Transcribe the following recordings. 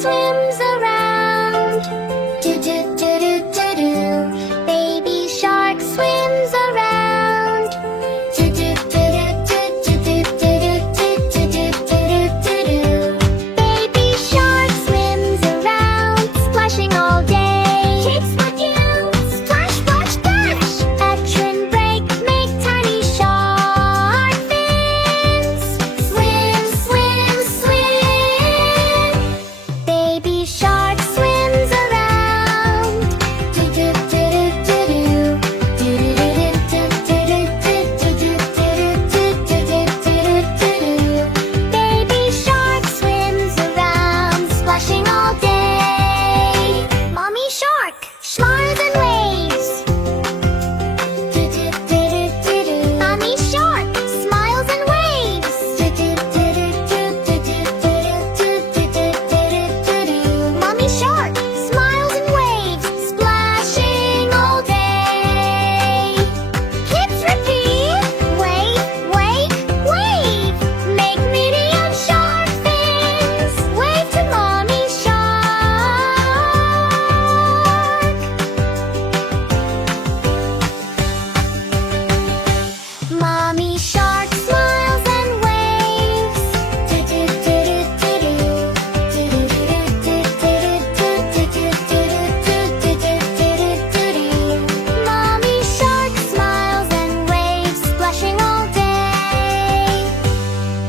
swims around. Do do do do do do. Baby shark swims around. Do do do do do do do do do do do do do do. Baby shark swims around, splashing all day. Keeps looking, splash, splash, splash. Etch and break, make tiny shark fins. Swim, swim, swim. Baby shark swims around. Do do do do do do. Do do do do do do do do do do do do. Baby shark swims around, splashing all day. Mommy shark smiles and waves. Do do do do do. Mommy shark smiles and waves. Do do do do do do do do do do do do. Mommy shark smiles and waves, splashing all day. Kids repeat, wave, wave, wave. Make medium shark fins. Wave to mommy shark. Mommy shark smiles and waves. Do do do do do do. Do do do do do do do do do do do do. Mommy shark smiles and waves, splashing all day.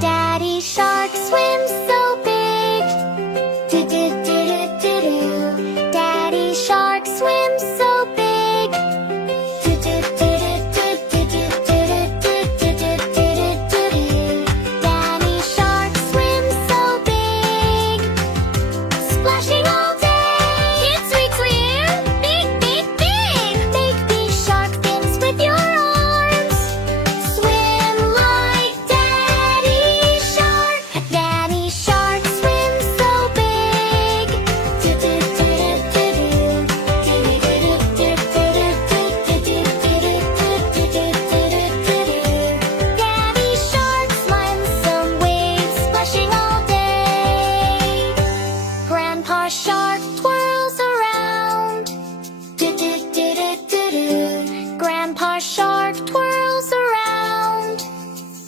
Daddy shark swims so big. Do do do do do. Daddy shark swims so big. Do do do do do do do do do do do do. Daddy shark swims so big, splashing all day. Kids we swim, big, big, big. Make these shark fins with your arms. Swim like Daddy shark. Daddy shark swims so big. Do do do do do. Do do do do do do do do do do do do. Daddy shark smiles some waves, splashing all day. Grandpa shark twirls around. Do do do do do do. Grandpa shark twirls around.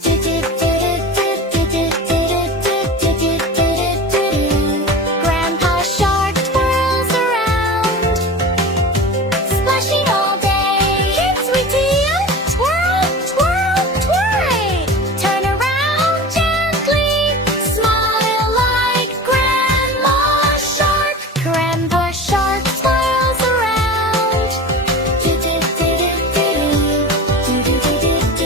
Do do do do do do do do do do do do. Grandpa shark twirls around, splashing all day. Kids we deal, twirl, twirl, twirl. Turn around gently, smile like Grandma shark. Grandpa shark twirls around. Do do do do do do. Do do do do do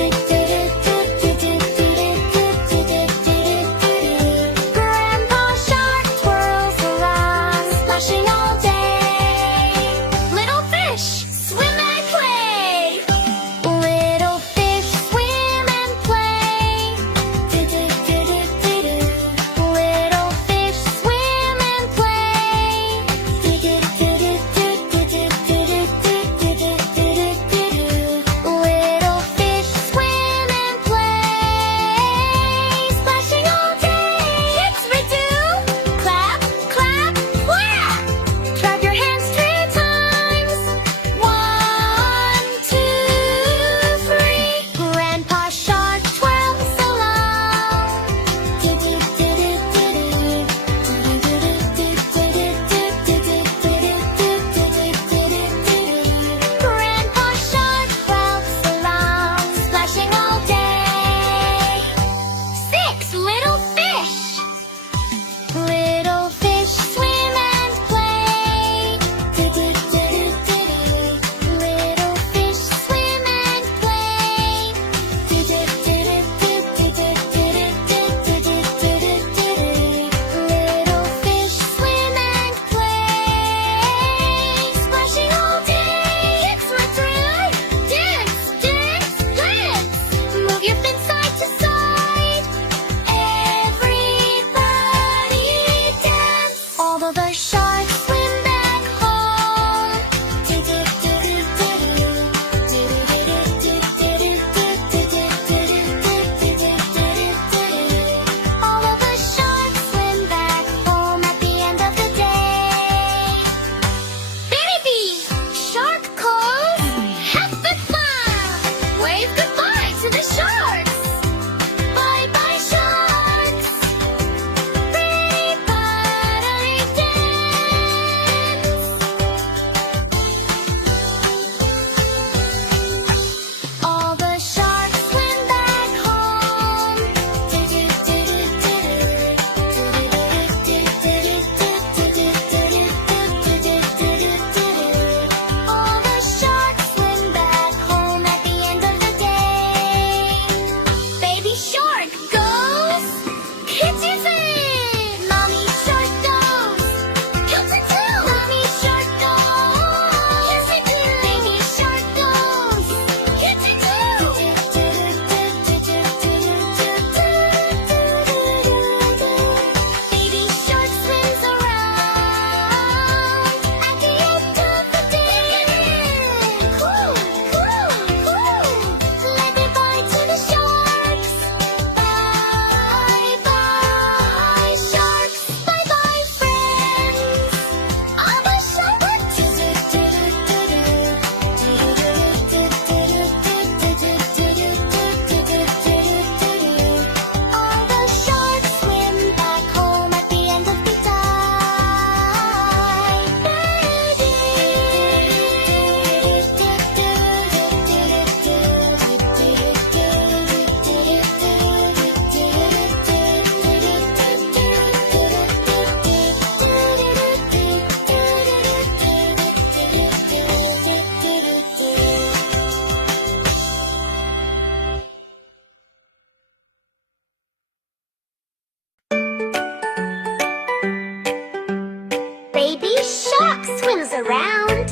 around.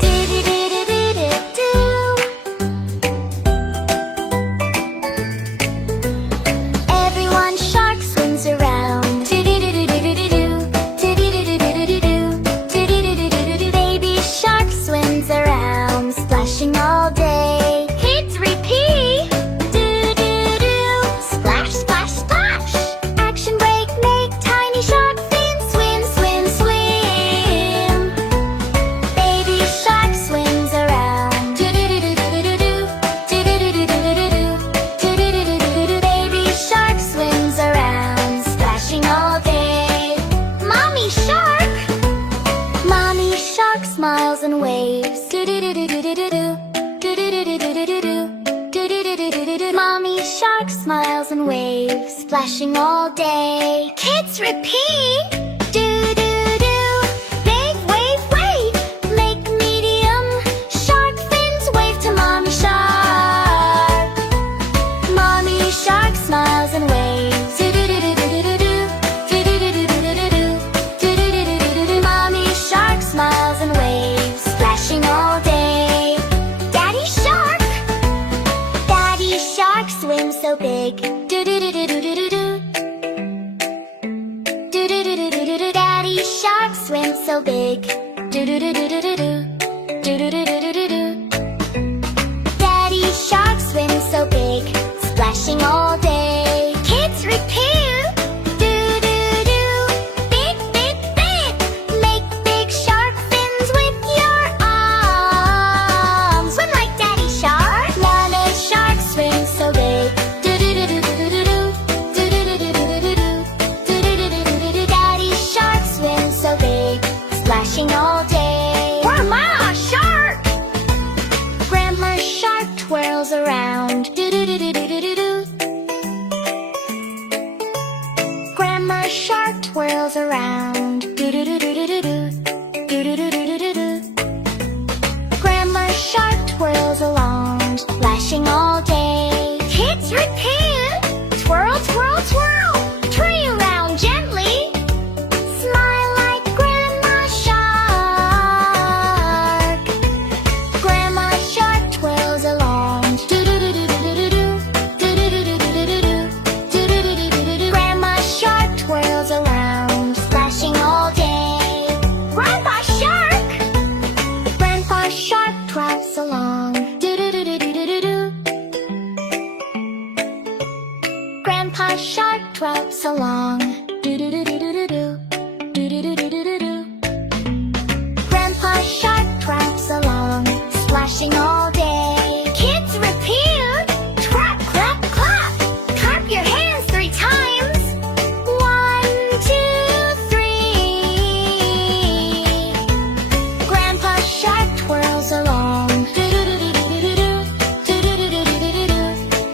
Do-do-do-do-do-do-do. Everyone shark swims around. Do-do-do-do-do-do-do. Do-do-do-do-do-do-do. Do-do-do-do-do-do. Baby shark swims around, splashing all day. Kids repeat. Do-do-do. Splash, splash, splash. Action break, make tiny shark fins swim, swim, swim. Baby shark swims around. Do-do-do-do-do-do. Do-do-do-do-do-do. Do-do-do-do-do-do. Baby shark swims around, splashing all day. Mommy shark. Mommy shark smiles and waves. Do-do-do-do-do-do-do. Do-do-do-do-do-do-do. Do-do-do-do-do-do. Mommy shark smiles and waves, splashing all day. Kids repeat. Do-do-do. Big wave, wave. Make medium shark fins wave to mommy shark. Mommy shark smiles and waves. Do-do-do-do-do-do-do. Do-do-do-do-do-do-do. Do-do-do-do-do-do. Mommy shark smiles and waves, splashing all day. Daddy shark. Daddy shark swims so big. Do-do-do-do-do-do-do. Do-do-do-do-do-do. Daddy shark swims so big. Do-do-do-do-do-do. Do-do-do-do-do-do. Daddy shark swims so big, splashing all day. Kids repeat. Do-do-do. Big, big, big. Make big shark fins with your arms. Swim like Daddy shark. Mama shark swims so big. Do-do-do-do-do-do-do. Do-do-do-do-do-do-do. Do-do-do-do-do-do. Daddy shark swims so big, splashing all day. Grandma shark. Grandma shark twirls around. Do-do-do-do-do-do-do. Grandma shark twirls around. Do-do-do-do-do-do. Do-do-do-do-do-do. Grandma shark twirls along, splashing all day. Kids repeat. Twirl, twirl, twirl. Turn around gently. Smile like Grandma shark. Grandma shark twirls along. Do-do-do-do-do-do-do. Do-do-do-do-do-do-do. Do-do-do-do-do-do. Grandma shark twirls around, splashing all day. Grandpa shark. Grandpa shark trots along. Do-do-do-do-do-do-do. Grandpa shark trots along. Do-do-do-do-do-do. Do-do-do-do-do-do. Grandpa shark trots along, splashing all day. Kids repeat. Clap, clap, clap. Clap your hands 3 times. 1, 2, 3. Grandpa shark twirls along. Do-do-do-do-do-do-do. Do-do-do-do-do-do-do.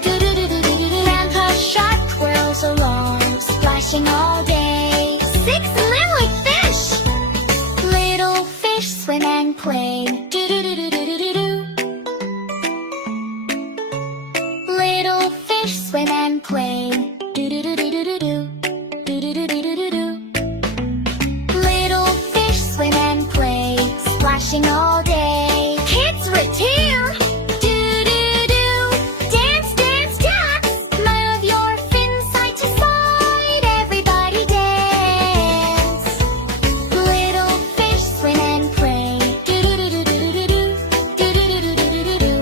Do-do-do-do-do-do. Grandpa shark twirls along, splashing all day. 6 little fish. Little fish swim and play. Do-do-do-do-do-do-do. Little fish swim and play. Do-do-do-do-do-do. Do-do-do-do-do-do. Little fish swim and play, splashing all day. Kids repeat. Do-do-do. Dance, dance, dance. Move your fins side to side. Everybody dance. Little fish swim and play. Do-do-do-do-do-do-do. Do-do-do-do-do-do-do.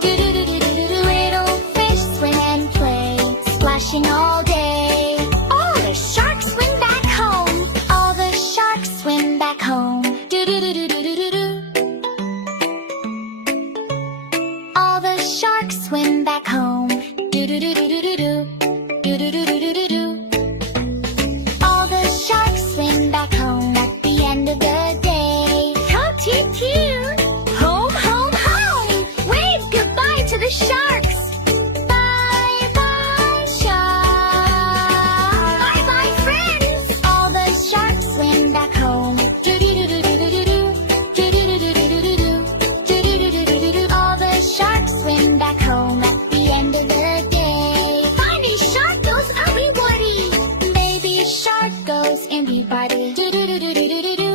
Do-do-do-do-do-do. Little fish swim and play, splashing all day. All the sharks swim back home. All the sharks swim back home. Do-do-do-do-do-do-do. All the sharks swim back home. Do-do-do-do-do-do. Do-do-do-do-do-do. All the sharks swim back home at the end of the day. How cute! Home, home, home! Wave goodbye to the sharks! Bye, bye, sharks! Bye, bye, friends! All the sharks swim back home. Do-do-do-do-do-do-do. Do-do-do-do-do-do-do. Do-do-do-do-do-do. All the sharks swim back home at the end of the day. Funny shark goes everybody. Baby shark goes everybody. Do-do-do-do-do-do-do.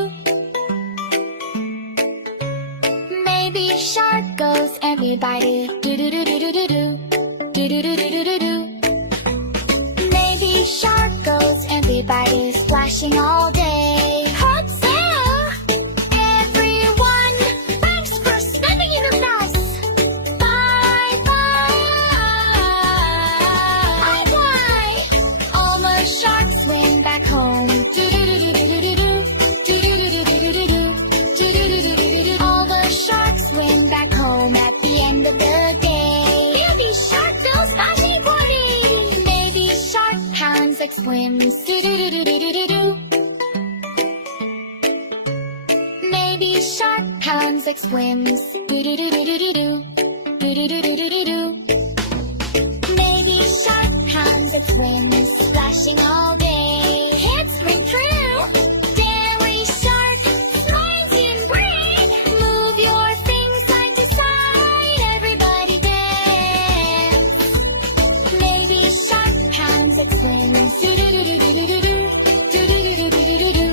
everybody. Do-do-do-do-do-do. Do-do-do-do-do-do. Maybe shark goes, everybody splashing all day. Hot sail! Everyone, thanks for swimming in the mess. Bye bye. Bye bye. All the sharks swim back home. Do-do-do-do-do-do-do. Do-do-do-do-do-do-do. Do-do-do-do-do-do. All the sharks swim back home at the end of the day. Baby shark goes splashing party. Baby shark pounds like swims. Do-do-do-do-do-do-do. Baby shark pounds like swims. Do-do-do-do-do-do. Do-do-do-do-do-do. Baby shark pounds like swims, splashing all day. Hits ring true. Dairy shark, smiles and breathe. Move your things side to side, everybody dance. Baby shark pounds like swims. Do-do-do-do-do-do-do. Do-do-do-do-do-do-do.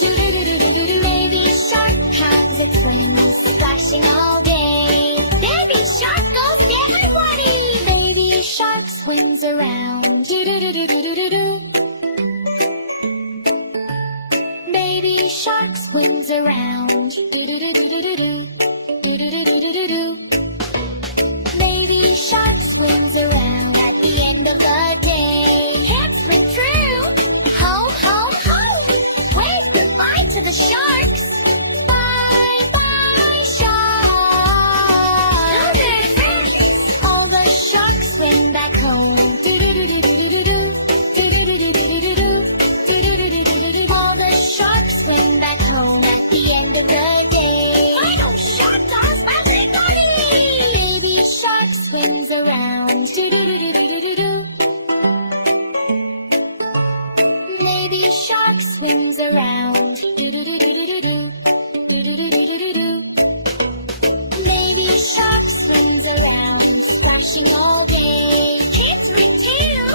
Do-do-do-do-do-do. Baby shark pounds like swims, splashing all day. Baby shark goes get everybody. Baby shark swims around. Do-do-do-do-do-do-do. Baby shark swims around. Do-do-do-do-do-do. Do-do-do-do-do-do. Baby shark swims around at the end of the day. Hits ring true. Home, home, home. Wave goodbye to the sharks. Bye, bye, sharks. No, they're friends. All the sharks swim back home. Do-do-do-do-do-do-do. Do-do-do-do-do-do-do. Do-do-do-do-do-do. All the sharks swim back home at the end of the day. Final shark goes everybody. Baby shark swims around. Do-do-do-do-do-do-do. Baby shark swims around. Do-do-do-do-do-do. Do-do-do-do-do-do. Baby shark swims around, splashing all day. Kids ring too.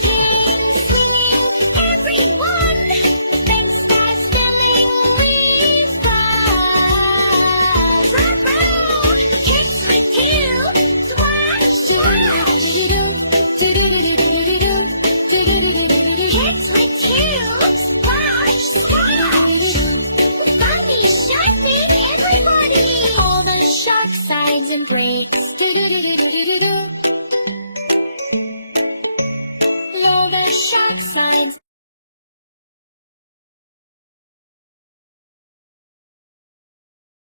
Sing, singing, everyone. Thanks for spilling leaves. Row, row. Kids ring too. Splash, splash. Do-do-do-do-do-do. Do-do-do-do-do-do. Kids ring too. Splash, splash. Funny shark fin, everybody. All the shark sides and breaks. Do-do-do-do-do-do-do. All the shark sides.